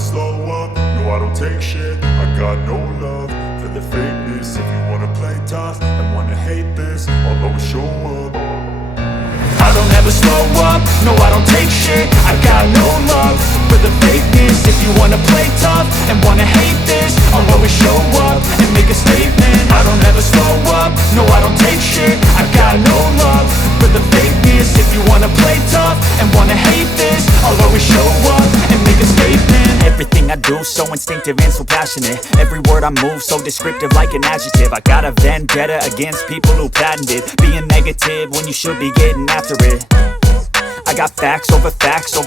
slow up, no I don't take shit. I got no love for the fakeness. If you wanna play tough and wanna hate this, I'll always show up. I don't ever slow up, no I don't take shit. I got no love for the fakeness. If you wanna play tough and wanna hate this, I'll always show up and make a statement. I don't ever slow up, no I don't take shit. I got no love for the fakeness. If you wanna play tough and wanna hate this, I'll always show up and make a statement. Everything I do so instinctive and so passionate. Every word I move so descriptive like an adjective. I got a vendetta against people who patented being negative when you should be getting after it. I got facts over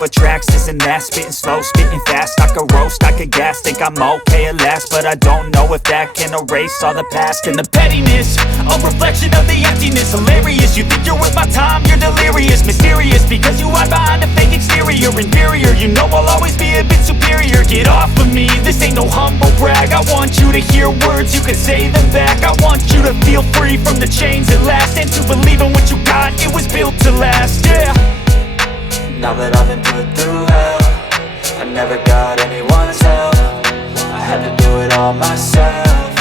tracks, this and that. Spitting slow, spitting fast. I could roast, I could gas. Think I'm okay at last, but I don't know if that can erase all the past. And the pettiness, a reflection of the emptiness. Hilarious, you think you're worth my time, you're delirious. Mysterious, because you hide behind a fake exterior. Inferior, you know I'll always be a bit superior. Get off of me, this ain't no humble brag. I want you to hear words, you can say them back. I want you to feel free from the chains at last, and to believe in what you got, it was built to last, yeah. Now that I've been put through hell, I never got anyone's help. I had to do it all myself.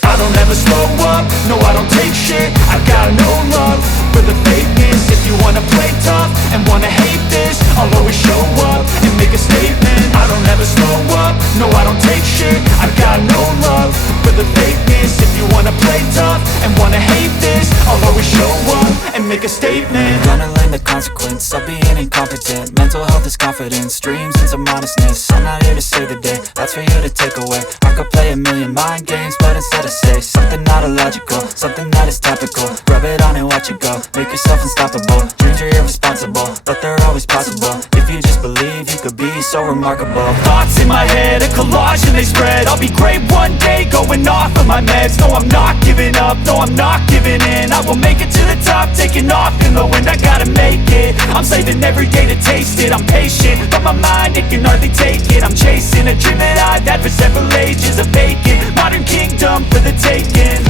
I don't ever slow up, no I don't take shit. I got no love for the fakeness. If you wanna play tough and wanna hate this, I'll always show up and make a statement. I don't ever slow up, no I don't take shit. I got no love for the fakeness. If you wanna play tough and wanna hate this, I'll always show up and make a statement. Gonna learn the consequence of being incompetent. Mental health is confidence, dreams and some modestness. I'm not here to save the day, that's for you to take away. I could play a million mind games, but instead I say something not illogical, something that is topical. Rub it on and watch it go, make yourself unstoppable. Dreams are irresponsible, but they're always possible. If you just believe, you could be so remarkable. Thoughts in my head, a collage and they spread. I'll be great one day, going off of my meds. No, I'm not giving up, no, I'm not giving in. I will make it to the top, taking off in the wind. I gotta make it, I'm saving every day to taste it. I'm patient, but my mind, it can hardly take it. I'm chasing a dream that I've had for several ages. A vacant, modern kingdom for the taking.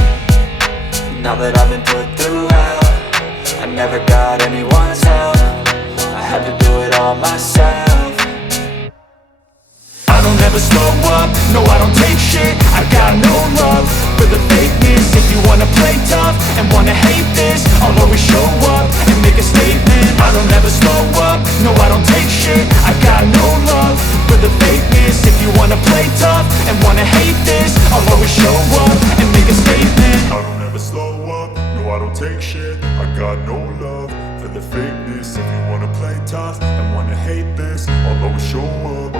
Now that I've been put through hell, I never got anyone's help. I had to do it all myself. I don't ever slow up, no I don't take shit. I got no love for the fakeness. If you wanna play tough and wanna hate this, I'll always show up and make a statement. I don't ever slow up, no I don't take shit. I got no love for the fakeness. If you wanna play tough and wanna hate this, I'll always show up and make a statement. I don't ever slow up, no I don't take shit. I got no love for the fakeness. If you wanna play tough and wanna hate this, I'll always show up.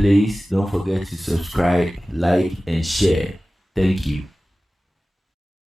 Please don't forget to subscribe, like, and share. Thank you.